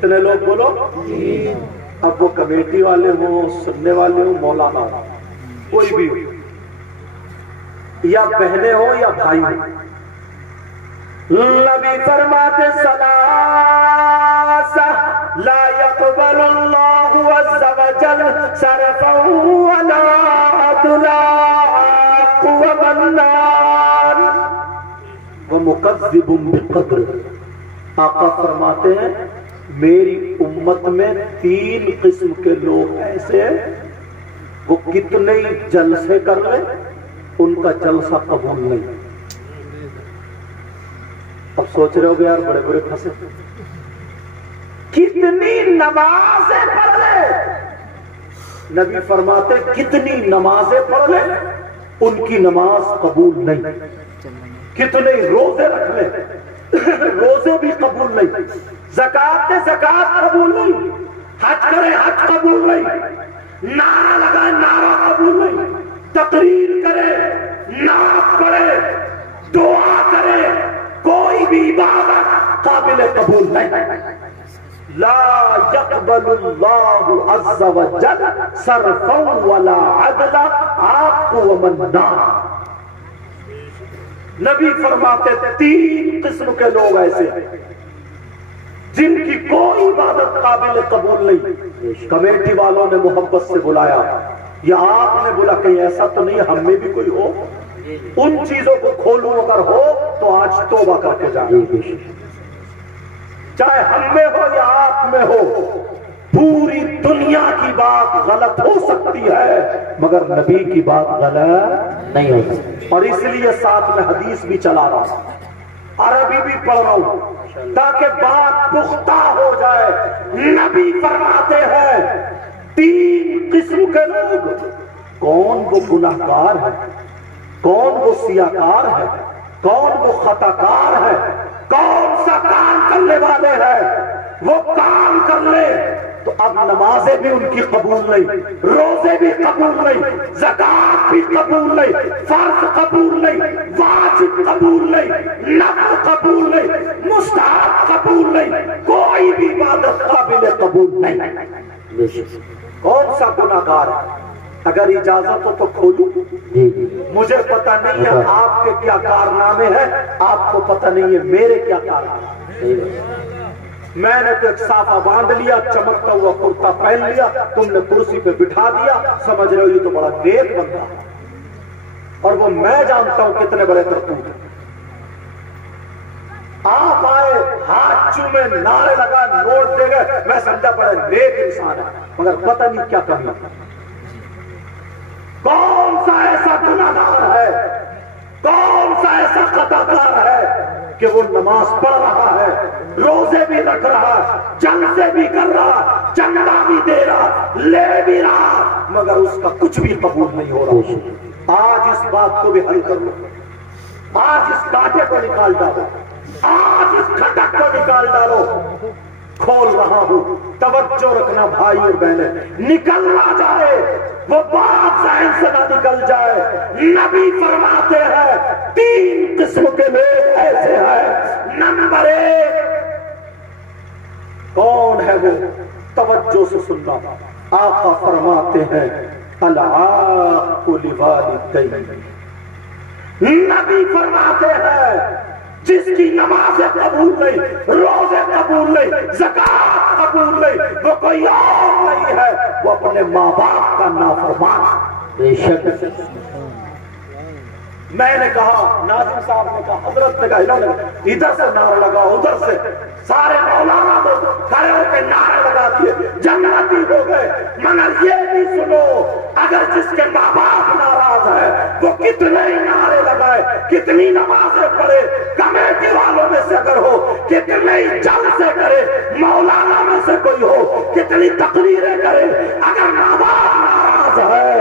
کتنے لوگ بولو؟ اب وہ کمیٹی والے ہوں، سننے والے ہوں، مولانا ہوں، کوئی بھی ہو، یا بہنیں ہوں یا بھائی ہوں، نبی فرماتے ثلاثہ لا يقبل اللہ عز وجل صرفا ولا عدلا ومنان ومکذب بقدر۔ آقا فرماتے ہیں میری امت میں 3 قسم کے لوگ ایسے ہیں، وہ کتنے ہی جلسے کر لیں ان کا جلسہ قبول نہیں۔ اب سوچ رہے ہو گے یار بڑے بڑے پھنسے، کتنی نمازیں پڑھ لے، نبی فرماتے کتنی نمازیں پڑھ لے ان کی نماز قبول نہیں، کتنے روزے رکھ لے روزے بھی قبول نہیں، زکات دے زکات قبول نہیں، حج کرے حج قبول نہیں، نعرہ لگائے نعرہ قبول نہیں، تقریر کرے، نعت پڑھے، دعا کرے، کوئی بھی عبادت قابل قبول نہیں۔ لا يقبل اللہ عز وجل صرفا ولا عدلا عاق ومنان۔ نبی فرماتے 3 قسم کے لوگ ایسے ہیں جن کی کوئی عبادت قابل قبول نہیں۔ کمیٹی والوں نے محبت سے بلایا یا آپ نے بولا کہیں ایسا تو نہیں ہم میں بھی کوئی ہو، ان چیزوں کو کھولوں اگر ہو تو آج توبہ کر کے جائیں، چاہے ہم میں ہو یا آپ میں ہو، پوری دنیا کی بات غلط ہو سکتی ہے مگر نبی کی بات غلط نہیں ہو سکتی۔ اور اس لیے ساتھ میں حدیث بھی چلا رہا ہوں، عربی بھی پڑھ رہا ہوں تاکہ بات پختہ ہو جائے۔ نبی فرماتے ہیں 3 قسم کے لوگ، کون وہ گناہگار ہے، کون وہ سیاکار ہے، کون وہ خطاکار ہے، کون سا کام کرنے والے ہیں وہ کام کر لے تو اب نمازیں بھی ان کی قبول نہیں، روزے بھی قبول نہیں، زکات بھی قبول نہیں، فرض قبول نہیں، واجب قبول نہیں، نفل قبول نہیں، مستحب قبول نہیں، کوئی بھی عبادت قابل قبول نہیں۔ کون سا گناہگار ہے؟ اگر اجازت ہو تو کھولوں، مجھے پتہ نہیں ہے آپ کے کیا کارنامے ہیں، آپ کو پتہ نہیں ہے میرے کیا کارنامے ہیں۔ میں نے تو ایک صافہ باندھ لیا، چمکتا ہوا کرتا پہن لیا، تم نے کرسی پہ بٹھا دیا، سمجھ رہے ہو یہ تو بڑا نیک بندہ ہے، اور وہ میں جانتا ہوں کتنے بڑے کرتوت ہیں۔ آپ آئے ہاتھ چومے نعرے لگا نوٹ دے گئے، میں سمجھا بڑا نیک انسان ہے مگر پتہ نہیں کیا کرنا۔ کون سا ایسا گناہگار ہے، کون سا ایسا خطاکار ہے کہ وہ نماز پڑھ رہا ہے، روزے بھی رکھ رہا، جلسے بھی کر رہا، چندہ بھی دے رہا، لے بھی رہا مگر اس کا کچھ بھی قبول نہیں ہو رہا۔ آج اس بات کو بھی حل کر لو، آج اس کانٹے کو نکال ڈالو، آج اس کھٹک کو نکال ڈالو۔ کھول رہا ہوں، توجہ رکھنا بھائی اور بہنیں، نکل نہ جائے وہ بات ذہن سے نہ نکل جائے۔ نبی فرماتے ہیں 3 قسم کے لوگ ایسے ہیں۔ نمبر 1 کون ہے وہ؟ توجہ سے سننا، آقا فرماتے ہیں العاق لوالدیہ۔ نبی فرماتے ہیں جس کی نمازیں قبول نہیں، روزے قبول نہیں، زکات قبول نہیں، وہ کوئی اور نہیں ہے، وہ اپنے ماں باپ کا نافرمان۔ بے شک میں نے کہا، ناظم صاحب نے کہا، حضرت نے کہا ادھر سے نعرہ لگا ادھر سے، سارے مولانا تو کھڑے ہو کے نعرے لگا دیے، جنتی ہو گئے، مگر یہ بھی سنو اگر جس کے ماں باپ ناراض ہے وہ کتنے ہی نعرے لگائے، کتنی نمازیں پڑھے، کمیٹی والوں میں سے اگر ہو، کتنے ہی جلسے کرے، مولانا میں سے کوئی ہو، کتنی تقریریں کرے، اگر ماں باپ ناراض ہے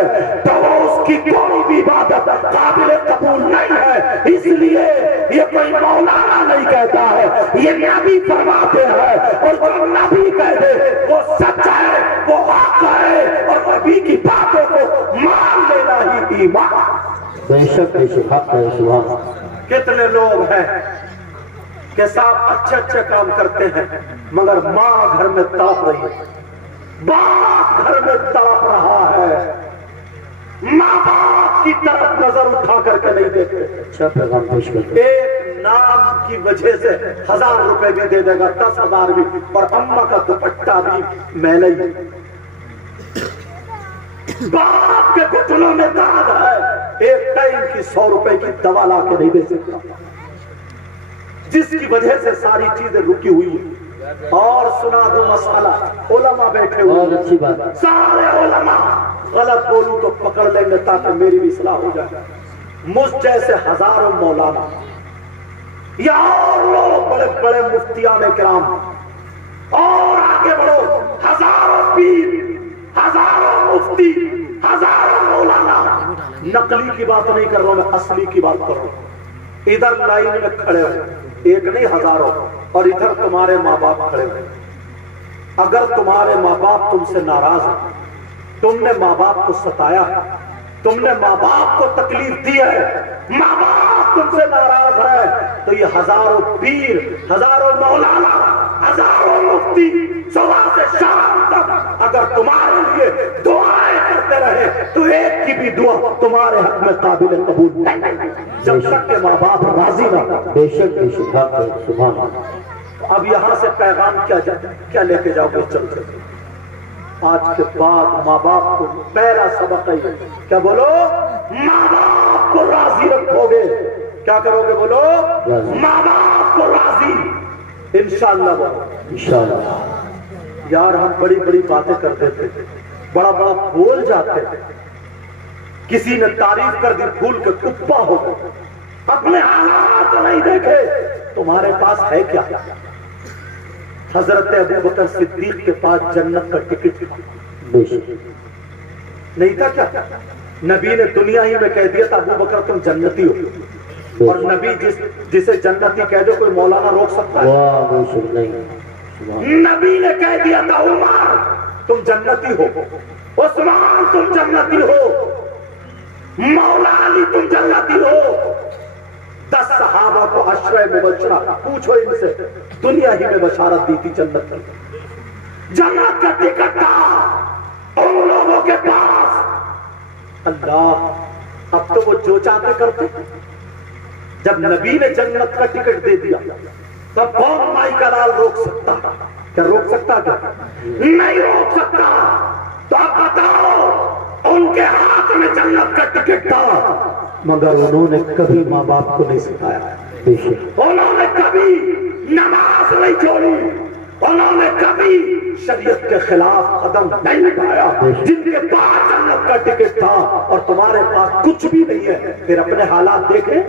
تو وہ اس کی کوئی بھی عبادت قابل قبول نہیں ہے۔ اس لیے یہ کوئی مولانا نہیں کہتا ہے، یہ نبی فرماتے ہیں، اور جو نبی کہہ دے وہ سچ ہے، وہ حق ہے، اور نبی کی باتوں کو مان لینا ہی ایمان۔ بے شک حق ہے۔ سبحان۔ کتنے لوگ ہیں کہ صاحب اچھے اچھے کام کرتے ہیں مگر ماں گھر میں تڑپ رہی ہے، باپ گھر میں تڑپ رہا ہے، ماں باپ کی طرف نظر اٹھا کر کے نہیں دیتے۔ اچھا پیغام پیش کرتے ایک نام کی وجہ سے 1000 روپے بھی دے دے گا، 10,000 بھی، اور اماں کا دوپٹہ بھی میلہ ہی۔ باپ کے گھٹنوں میں درد ہے، ایک ٹائم کی 100 روپے کی دوا لا کے نہیں دے سکتا، جس کی وجہ سے ساری چیزیں رکی ہوئی ہیں۔ اور سنا دو مسئلہ، علماء بیٹھے ہوئے، بہت اچھی بات ہے، سارے علماء، غلط بولوں تو پکڑ لیں گے تاکہ میری بھی اصلاح ہو جائے۔ مجھ جیسے ہزاروں مولانا یا اور لوگ بڑے بڑے مفتیان کرام، اور آگے بڑھو، ہزاروں پیر، ہزاروں مفتی، ہزاروں مولانا، نقلی کی بات نہیں کر رہا ہوں میں، اصلی کی بات کر رہا ہوں۔ ادھر لائن میں کھڑے ہوئے، ایک نہیں ہزاروں، اور ادھر تمہارے ماں باپ کھڑے ہوئے۔ اگر تمہارے ماں باپ تم سے ناراض ہیں، تم نے ماں باپ کو ستایا ہے، تم نے ماں باپ کو تکلیف دی ہے، ماں باپ تم سے ناراض ہے، تو یہ ہزاروں پیر، ہزاروں مولانا، ہزاروں مفتی صبح سے شام تک اگر تمہارے لیے دعائیں کرتے رہے تو ایک کی بھی دعا تمہارے حق میں قابل قبول نہیں، جب تک کہ ماں باپ راضی نہ ہو۔ بے شک بے شک، سبحان اللہ۔ اب یہاں سے پیغام کیا لے کے جاؤ گے؟ چل چل آج کے بعد ماں باپ کو پہلا سبق ہے، کیا بولو؟ ماں باپ کو راضی رکھو گے، کیا کرو گے؟ بولو ماں باپ کو راضی، انشاءاللہ بولو انشاءاللہ۔ یار ہم بڑی بڑی باتیں کرتے تھے، بڑا بڑا بھول جاتے تھے، کسی نے تعریف کر دی بھول کے کپا ہو گئے، اپنے حالات نہیں دیکھے۔ تمہارے پاس ہے کیا؟ حضرت ابوبکر صدیق کے پاس جنت کا ٹکٹ تھا، بے شک نہیں تھا کیا؟ نبی نے دنیا ہی میں کہہ دیا تھا ابوبکر تم جنتی ہو، اور نبی جسے جنتی کہہ دو کوئی مولانا روک سکتا ہے؟ واہ بے شک نہیں، نبی نے کہہ دیا تھا عمر تم جنتی ہو، عثمان تم جنتی ہو، مولا علی تم جنتی ہو۔ 10 صحابہ کو عشرہ مبشرہ، پوچھو ان سے، دنیا ہی میں بشارت دی تھی جنت کی، جنت کا ٹکٹ تھا ان لوگوں کے پاس۔ اللہ، اب تو وہ جو چاہتے کرتے، جب نبی نے جنت کا ٹکٹ دے دیا تب کون مائی کا لال روک سکتا؟ کیا روک سکتا؟ کیا نہیں روک سکتا۔ تو اب بتاؤ، ان کے ہاتھ میں جنت کا ٹکٹ تھا مگر انہوں نے کبھی ماں باپ کو نہیں سکھایا، بے شک انہوں نے کبھی نماز نہیں چھوڑی، انہوں نے کبھی شریعت کے خلاف قدم نہیں اٹھایا۔ جن کے پاس جنت کا ٹکٹ تھا اور تمہارے پاس کچھ بھی نہیں ہے، پھر اپنے حالات دیکھیں۔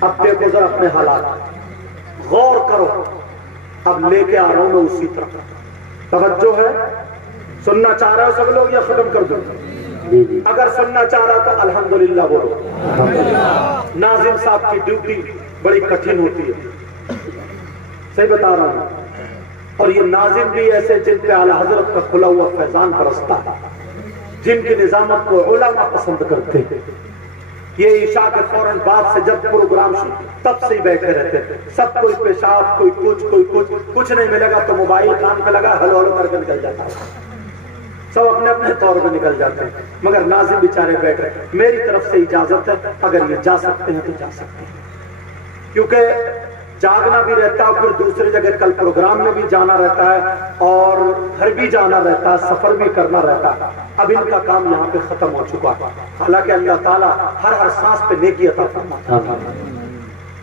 اب دیکھو ذرا اپنے حالات، غور کرو۔ اب لے کے آ رہا ہوں میں اسی طرح، توجہ ہے؟ سننا چاہ رہے ہو سب لوگ یا ختم کر دوں؟ اگر سننا چاہ رہا تو الحمدللہ بولو۔ ناظم صاحب کی ڈیوٹی بڑی کٹھن ہوتی ہے، صحیح بتا رہا ہوں، اور یہ ناظم بھی ایسے جن پہ اعلی حضرت کا کھلا ہوا فیضان برستا ہے، جن کی نظامت کو علماء پسند کرتے ہیں۔ یہ عشاء کے فوراً بعد سے جب پروگرام شروع تب سے ہی بیٹھے رہتے تھے، سب کوئی پیشاب، کوئی کچھ نہیں ملے گا تو موبائل کان پہ لگا ہلو ہلو کر کے نکل جاتا ہے، سب اپنے اپنے طور پہ نکل جاتے ہیں، مگر ناظم بیچارے بیٹھ رہے۔ میری طرف سے اجازت ہے، اگر یہ جا سکتے ہیں تو جا سکتے ہیں، کیونکہ جاگنا بھی رہتا ہے، پھر دوسری جگہ کل پروگرام میں بھی جانا رہتا ہے، اور گھر بھی جانا رہتا ہے، سفر بھی کرنا رہتا ہے۔ اب ان کا کام یہاں پہ ختم ہو چکا ہے، حالانکہ اللہ تعالیٰ ہر سانس پہ نیکی عطا فرماتا ہے۔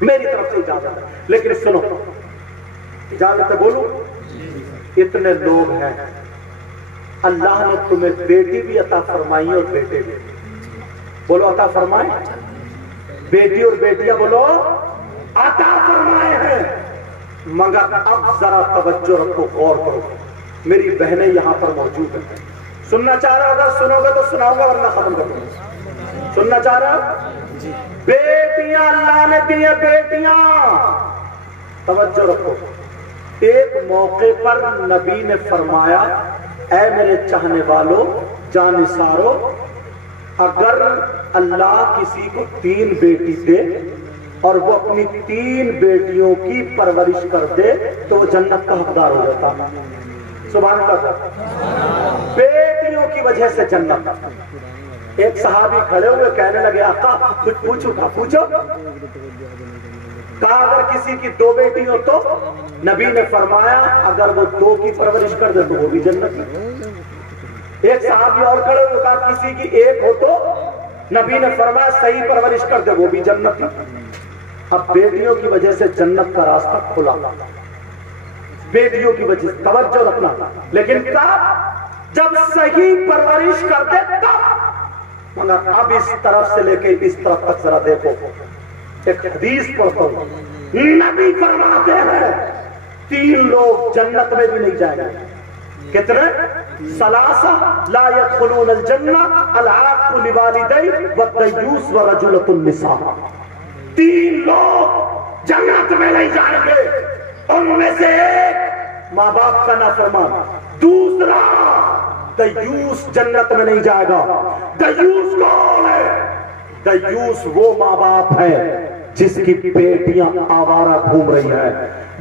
میری طرف سے اجازت ہے، لیکن سنو، اجازت ہے بولوں؟ اتنے لوگ ہیں، اللہ نے تمہیں بیٹی بھی عطا فرمائی اور بیٹے بھی، بولو عطا فرمائے، بیٹی اور بیٹیاں بولو عطا فرمائے ہیں، مگر اب ذرا توجہ رکھو، غور کرو۔ میری بہنیں یہاں پر موجود ہیں، سننا چاہ رہا ہوگا سنو گے تو سناؤں گا ورنہ ختم کر دوں گا۔ سننا چاہ رہا؟ بیٹیاں اللہ نے دی ہیں، بیٹیاں، توجہ رکھو۔ ایک موقع پر نبی نے فرمایا، اے میرے چاہنے والوں، جانثارو، اگر اللہ کسی کو 3 بیٹی دے اور وہ اپنی 3 بیٹیوں کی پرورش کر دے تو وہ جنت کا حقدار ہو جاتا. سبحان اللہ. بیٹیوں کی وجہ سے جنت. ایک صحابی کھڑے ہوئے کہنے لگے آقا کچھ پوچھو. کہا پوچھو. کہا اگر کسی کی 2 بیٹی ہو تو؟ نبی نے فرمایا اگر وہ 2 کی پرورش کر دے تو وہ بھی جنت میں. ایک صحابی اور کھڑے ہوئے کہا کسی کی 1 ہو تو؟ نبی نے فرمایا صحیح پرورش کر دے وہ بھی جنت میں. اب بیٹیوں کی وجہ سے جنت کا راستہ کھلا. بیٹیوں کی وجہ سے توجہ رکھنا. لیکن کب؟ جب صحیح پرورش کر دے تب. مگر اب اس طرف سے لے کے اس طرف تک ذرا دیکھو. ایک حدیث پڑھتا ہوں. نبی فرماتے ہیں 3 لوگ جنت میں بھی نہیں جائیں گے. کتنے؟ 3 لا يدخلون الجنہ العاق لوالدیہ والدیوس ورجلۃ النساء. 3 لوگ جنت میں نہیں جائیں گے. ان میں سے ایک ماں باپ کا نافرمان. دوسرا دیوس جنت میں نہیں جائے گا. دیوس کون ہے؟ دیوس وہ ماں باپ ہے جس کی بیٹیاں آوارہ گھوم رہی ہیں.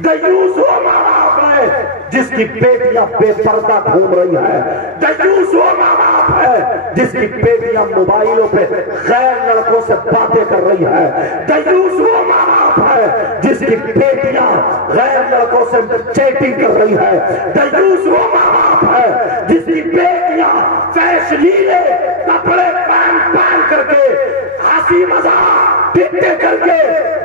دیوس وہ ماں باپ ہے جس کی بیٹیاں بے پردہ گھوم رہی ہیں. دیوس وہ ماں باپ ہے جس کی بیٹیاں موبائلوں پہ غیر لڑکوں سے باتیں کر رہی ہیں. دیوس وہ ماں باپ ہے جس کی بیٹیاں غیر لڑکوں سے چیٹنگ کر رہی ہیں. دیوس وہ ماں باپ ہے جس کی بیٹیاں فیشلیلے کپڑے پہن کر کے ہنسی مذاق ٹٹے کر کے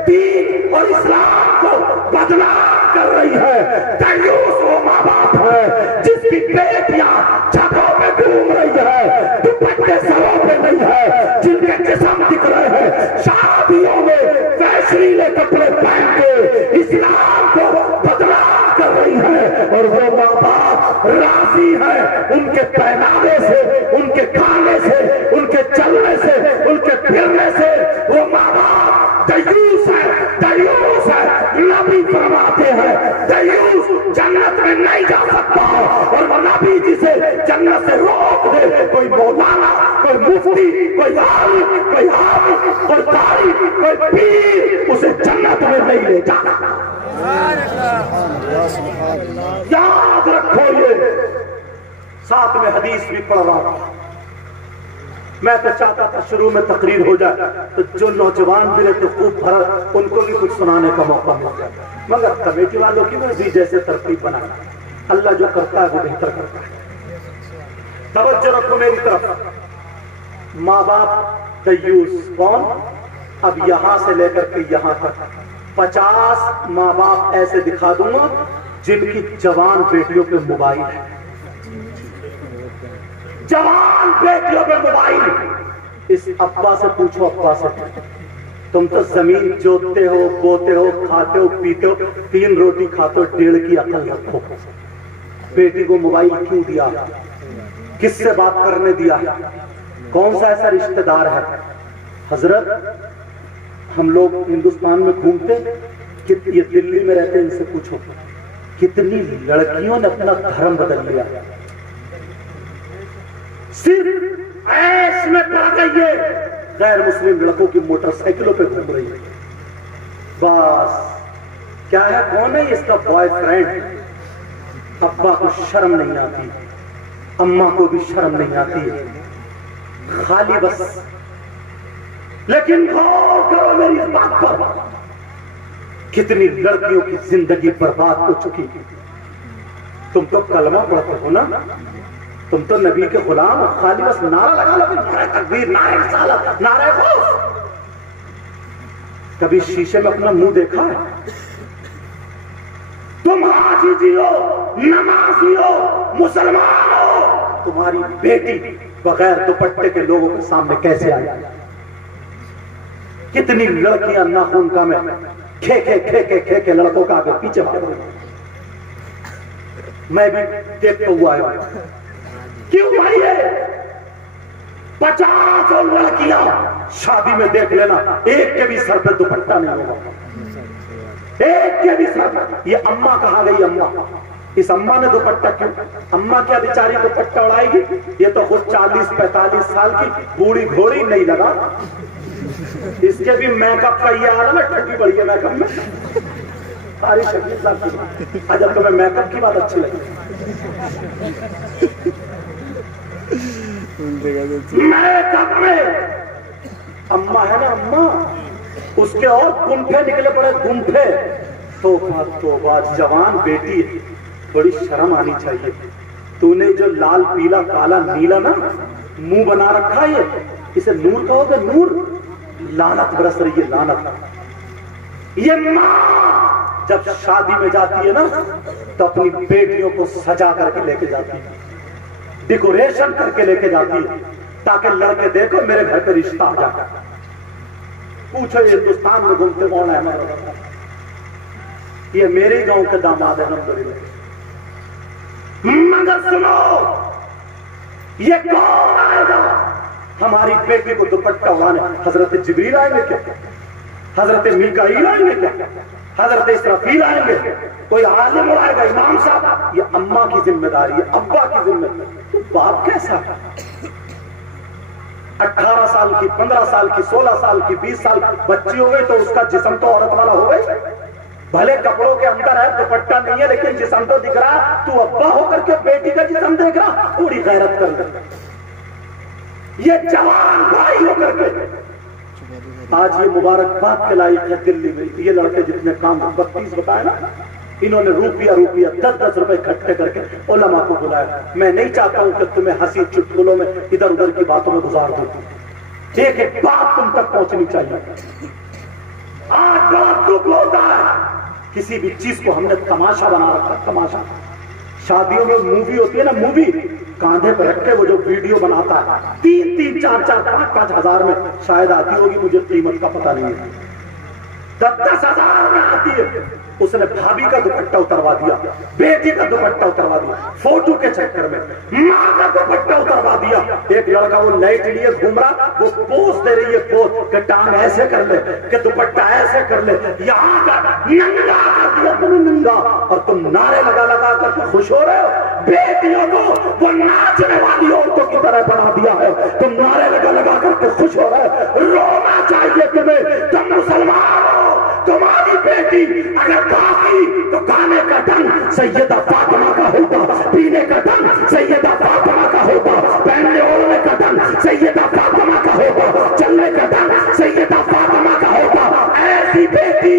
دین اور اسلام کو بدنام کر رہی ہے. دیوس وہ ماں باپ ہے جس کی بیٹیاں چھتوں پہ گھوم رہی ہے, دوپٹے سروں پہ نہیں ہے, جن کے جسم دکھ رہے ہیں, شادیوں میں فیشنیلے کپڑے پہن کے اسلام کو بدنام کر رہی ہے. اور وہ ماں باپ راضی ہے ان کے پہناوے سے, ان کے کھانے سے, ان کے چلنے سے, ان کے پھرنے سے. وہ ماں باپ دیوس ہے, دیوس ہے. نبی فرماتے ہیں دیوس جنت میں نہیں جا سکتا, اور وہ نبی جسے جنت سے روک دے, کوئی مولانا, کوئی مفتی, کوئی عالم, کوئی حافظ, کوئی قاری, کوئی پیر, اسے جنت میں نہیں لے جانا. یاد رکھو. یہ ساتھ میں حدیث بھی پڑھ رہا تھا. میں تو چاہتا تھا شروع میں تقریر ہو جائے تو جو نوجوان بھی رہتے خوب بھرا ان کو بھی کچھ سنانے کا موقع مل جائے, مگر کمیٹی والوں کی بھی جیسے ترتیب بنا. اللہ جو کرتا ہے وہ بہتر کرتا ہے. توجہ رکھو میری طرف. ماں باپ دیوس کون؟ اب یہاں سے لے کر کے یہاں تک 50 ماں باپ ایسے دکھا دوں گا جن کی جوان بیٹیوں پہ موبائل ہے. جوان بیٹیوں پہ موبائل. اس ابا سے پوچھو, ابا سے, تم تو زمین جوتتے ہو, بوتے ہو, کھاتے ہو, پیتے ہو, 3 روٹی کھاتے ہو, 1.5 کی عقل رکھو. بیٹی کو موبائل کیوں دیا؟ کس سے بات کرنے دیا؟ کون سا ایسا رشتہ دار ہے؟ حضرت ہم لوگ ہندوستان میں گھومتے, یہ دلی میں رہتے, ان سے پوچھو کتنی لڑکیوں نے اپنا دھرم بدل لیا. صرف عیش میں پڑ گئی ہے, غیر مسلم لڑکوں کی موٹر سائیکلوں پہ گھوم رہی ہے. بس کیا ہے, کون ہے اس کا بوائے فرینڈ؟ ابا کو شرم نہیں آتی, اماں کو بھی شرم نہیں آتی, خالی بس. لیکن غور کرو میری اس بات پر, کتنی لڑکیوں کی زندگی برباد ہو چکی. تم تو کلمہ پڑھتے ہو نا, تم تو نبی کے غلام ہو, خالی بس نعرہ لگا لو, نعرہ تکبیر, نعرہ رسالت, نعرہ غوث. کبھی شیشے میں اپنا منہ دیکھا ہے؟ تم حاجی ہو, نمازی ہو, مسلمان ہو, تمہاری بیٹی بغیر دوپٹے کے لوگوں کے سامنے کیسے آئی؟ کتنی لڑکیاں ناخن کا میں کھے کے لڑکوں کا آگے پیچھے بھاگ رہی ہیں. میں بھی دیکھتا ہوا ہے. کیوں بھائی ہے 50 لڑکیاں شادی میں دیکھ لینا, ایک کے بھی سر پہ دوپٹہ نہیں ہوگا, ایک کے بھی سر پہ. یہ اماں کہاں گئی؟ اماں, اس اماں نے دوپٹہ کیوں؟ اماں کیا بیچاری دوپٹہ اڑائے گی؟ یہ تو خود 40-45 سال کی بوڑھی گھوڑی نہیں لگا. اس کے بھی میک اپ کا یہ عالم ہے، ٹھگی بڑی ہے میک اپ میں ساری شکیل صاحب کی۔ جب تمہیں میک اپ کی بات اچھی لگی، میک اپ میں اماں ہے نا، اماں اس کے اور گنٹھے نکلے پڑے، گنٹھے۔ توبہ جوان بیٹی، بڑی شرم آنی چاہیے، تو نے جو لال پیلا کالا نیلا نا منہ بنا رکھا ہے، اسے نور کہو گے؟ نور، لعنت برس رہی ہے، لعنت۔ یہ ماں جب شادی میں جاتی ہے نا تو اپنی بیٹیوں کو سجا کر کے لے کے جاتی ہے، ڈیکوریشن کر کے لے کے جاتی ہے، تاکہ لڑکے دیکھو میرے گھر پہ رشتہ آ جاتا۔ پوچھو یہ ہندوستان میں گھومتے کون ہے ہمارا؟ یہ میرے گاؤں کا داماد ہے الحمدللہ۔ مگر سنو، یہ کون آئے گا ہماری بیٹی کو دوپٹہ اڑانے؟ حضرت جبریل آئیں گے کیا؟ حضرت میکائیل آئیں گے کیا؟ حضرت اسرافیل آئیں گے؟ کوئی عالم آئے گا؟ امام صاحب؟ یہ اماں کی ذمہ داری ہے، ابا کی ذمہ داری۔ تو باپ کیسا ہے؟ 18 سال کی، 15 سال کی، 16 سال کی، 20 سال بچی ہو گئی تو اس کا جسم تو عورت والا ہو گئی، بھلے کپڑوں کے اندر ہے، دوپٹہ نہیں ہے، لیکن جسم تو دکھ رہا۔ تو ابا ہو کر کے بیٹی کا جسم دیکھ رہا، پوری غیرت کر لے۔ یہ جوان بھائی ہو کر کے آج یہ مبارکباد کے لائق ہے دلی میں، یہ لڑکے جتنے کام 32 بتائے نا، انہوں نے روپیہ 10 روپے اکٹھے کر کے علماء کو بلایا۔ میں نہیں چاہتا ہوں کہ تمہیں ہنسی چٹکلوں میں ادھر ادھر کی باتوں میں گزار دوں، ایک ایک بات تم تک پہنچنی چاہیے۔ آج بہت دکھ ہوتا ہے، کسی بھی چیز کو ہم نے تماشا بنا رکھا، تماشا۔ شادیوں میں مووی ہوتی ہے نا، مووی کاندھے پہ رکھ کے وہ جو ویڈیو بناتا ہے، 3-3، 4-4، 5-5 ہزار میں شاید آتی ہوگی، مجھے قیمت کا پتہ نہیں ہے، 10-10 ہزار میں آتی ہے۔ اس نے بھابھی کا دوپٹہ اتروا دیا، بیٹی کا دوپٹہ اتروا دیا، فوٹو کے چکر میں ماں کا دوپٹہ اتروا دیا۔ ایک لڑکا وہ لائٹ لیے گھوم رہا، وہ پوز دے رہی ہے، پوز کہ ٹانگ ایسے کر لے، کہ دوپٹہ ایسے کر لے، یہاں کا ننگا کر دیا تمہیں ننگا، اور تم نعرے لگا لگا کر کے خوش ہو رہے ہو۔ بیٹیوں کو وہ ناچنے والی عورتوں کی طرح بنا دیا ہے، تم نعرے لگا لگا کر کے خوش ہو رہے ہو۔ رونا چاہیے تمہیں، تم مسلمان ہو۔ تمہاری بیٹی اگر کافی تو کھانے کا ڈھنگ سیدہ فاطمہ کا ہوتا، پینے کا ڈھنگ سیدہ فاطمہ کا ہوتا، پہننے اوڑھنے کا ڈھنگ سیدہ فاطمہ کا ہوتا، چلنے کا ڈھنگ سیدہ فاطمہ کا ہوتا۔ ایسی بیٹی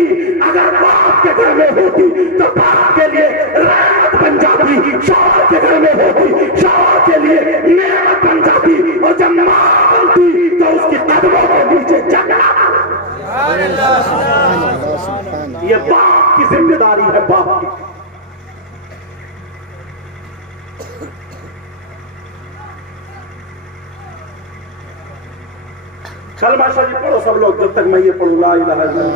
اگر باپ کے گھر میں ہوتی تو باپ کے لیے رحمت بن جاتی، شوہر کے گھر میں ہوتی شوہر کے لیے نعمت بن جاتی، اور جب ماں بنتی تو اس کی قدموں کے نیچے جھکنا۔ یہ باپ کی ذمہ داری ہے، باپ کی۔ کلمہ شریف پڑھو سب لوگ، جب تک میں یہ پڑھوں لا الہ الا اللہ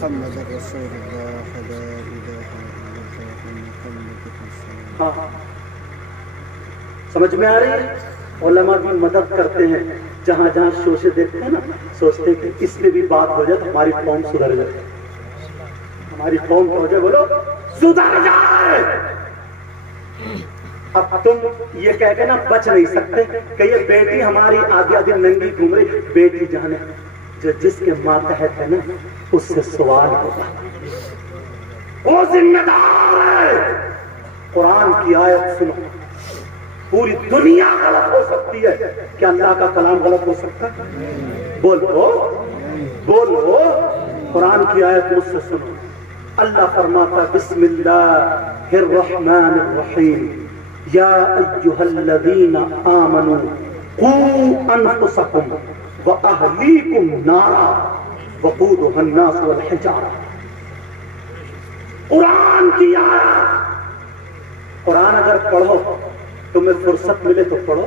محمد رسول اللہ۔ سمجھ میں آ رہی ہے؟ علماء بھی مدد کرتے ہیں، جہاں جہاں شوشے دیکھتے ہیں نا، سوچتے ہیں کہ اس میں بھی بات ہو جائے تو ہماری قوم سدھر جائے، ہماری قوم ہو جائے، بولو سدھر جائے۔ اب تم یہ کہہ کے نا بچ نہیں سکتے کہ یہ بیٹی ہماری آدھی آدھی ننگی گھوم رہی۔ بیٹی جانے جو جس کے ماتحت ہے نا، اس سے سوال ہوگا، وہ ذمہ دار ہے۔ قرآن کی آیت سنو، پوری دنیا غلط ہو سکتی ہے، کیا اللہ کا کلام غلط ہو سکتا ہے؟ بولو بولو، قرآن کی آیت مجھ سے سنو۔ اللہ فرماتا بسم اللہ الرحمن الرحیم، یا ایھا الذین آمنوا قوا انفسکم واہلیکم نارا وقودھا الناس والحجارہ۔ قرآن کی آیت، قرآن اگر پڑھو تمہیں فرصت ملے تو پڑھو۔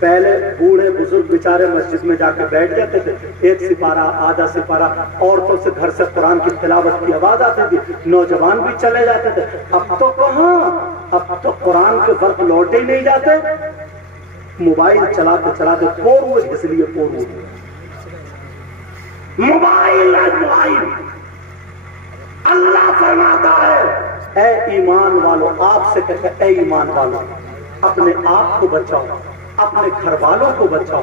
پہلے بوڑھے بزرگ بیچارے مسجد میں جا کے بیٹھ جاتے تھے، ایک سپارہ آدھا سپارہ، عورتوں سے گھر سے قرآن کی تلاوت کی آواز آتی تھی، نوجوان بھی چلے جاتے تھے۔ اب تو کہاں، اب تو قرآن کے وقت لوٹے ہی نہیں جاتے، موبائل چلاتے چلاتے پور ہوئے، اس لیے پور ہوئے، موبائل ہے موبائل۔ اللہ فرماتا ہے اے ایمان والو، آپ سے کہتے اے ایمان والو، اپنے آپ کو بچاؤ، اپنے گھر والوں کو بچاؤ،